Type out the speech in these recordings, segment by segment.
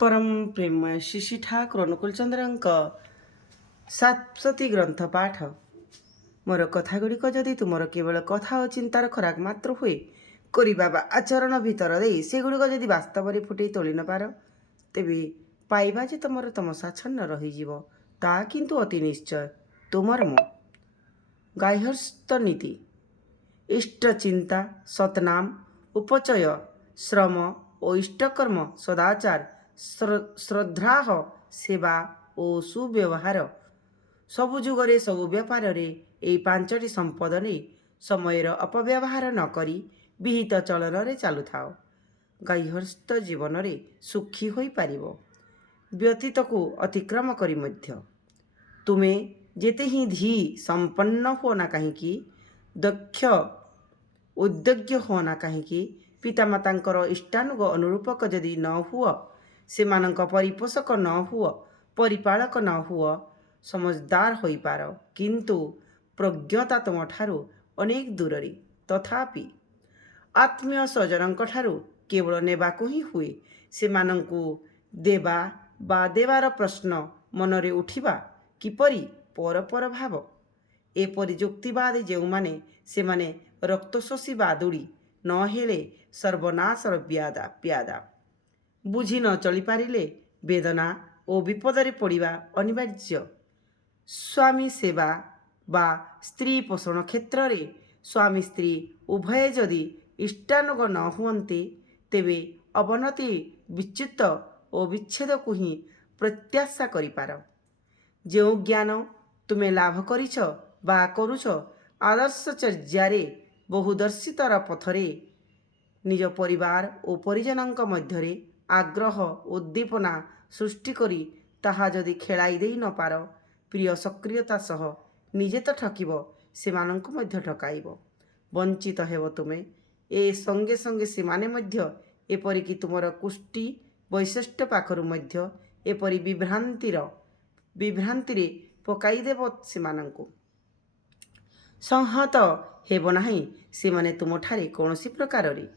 परम प्रेममय श्री ठाकुर अनुकूल चंद्र सातपति ग्रंथ पाठ मोर कथागुड़िक जदि तुमर केवल कथा और चिंतार खराक मात्र हुए करवा आचरण भितर दे सेगुड़िक जदि बास्तव फुटे तोली न पार तेबे पाइबा जे तुमर तमसाच्छन्न रहीजिव ता किंतु अति निश्चय तुमर मो गार्हस्थ नीति इष्ट चिंता सतनाम उपचय श्रम और इष्टकर्म सदाचार श्रद्धाह सेवा और सुव्यवहार सबु जुगरे सबु व्यापार यही पांचटी संपद ने समयर अपव्यवहार न करी विहित चलन रे चालू थाओ गार्हस्थ जीवन रे सुखी होई पारिबो व्यतीत को अतिक्रम करी मध्य तुमे जेते ही धी संपन्न हो ना कहीं दक्ष उद्योग्य हो ना कहीं पितामातांकर इष्टानुग अनुरूपक जदि न हुआ से मानक परिपोषक न हुआ परिपालक न हुआ समझदार होई पार किंतु प्रज्ञता तुम ठारू अनेक दूर तथापि आत्मीय स्वजनक ठारू केवल नेबाकू ही हुए से मानंकु देवा बा देवार प्रश्न मनरे उठिबा किपरि पर भाव एपरि युक्तिवाद जो माने से माने रक्तशोषी बादुड़ी न हेले सर्वनाशर प्यादा बुझी न चली पारिले वेदना और विपदरे पड़िबा अनिवार्य स्वामी सेवा बा स्त्री पोषण क्षेत्र रे स्वामी स्त्री उभय जदि इष्टानुग न हुअन्ते तेबे अवनति विच्युत और विच्छेद को ही प्रत्याशा करिपार जो ज्ञान तुमे लाभ करिछ बा करुछ आदर्शचर्यारे बहुदर्शितर पथरे निज परिवार और परिजनक मध्यरे आग्रह उद्दीपना सृष्टि करी ताहा जदि खेलाई देई न पार प्रिय सक्रियता सह निजे तो ठकिब से मानंकु मध्य ठकाइब वंचित हेब तुमे ए संगे संगे से माने मध्य एपरिकी तुमर कुष्टि वैशिष्ट्य पाखरु मध्य एपरि विभ्रांति पकाइदेव से मानंकु संहत हेब नाही से माने तुमठारे कौनसी प्रकार रे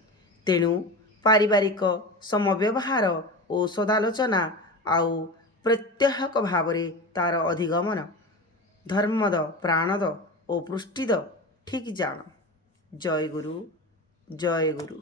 तेणु पारिवारिक समव्यवहार और सदालोचना आउ प्रत्यहक भाव तार अधिगमन धर्मद प्राणद और पुष्टिद ठीक जान। जय गुरु जय गुरु।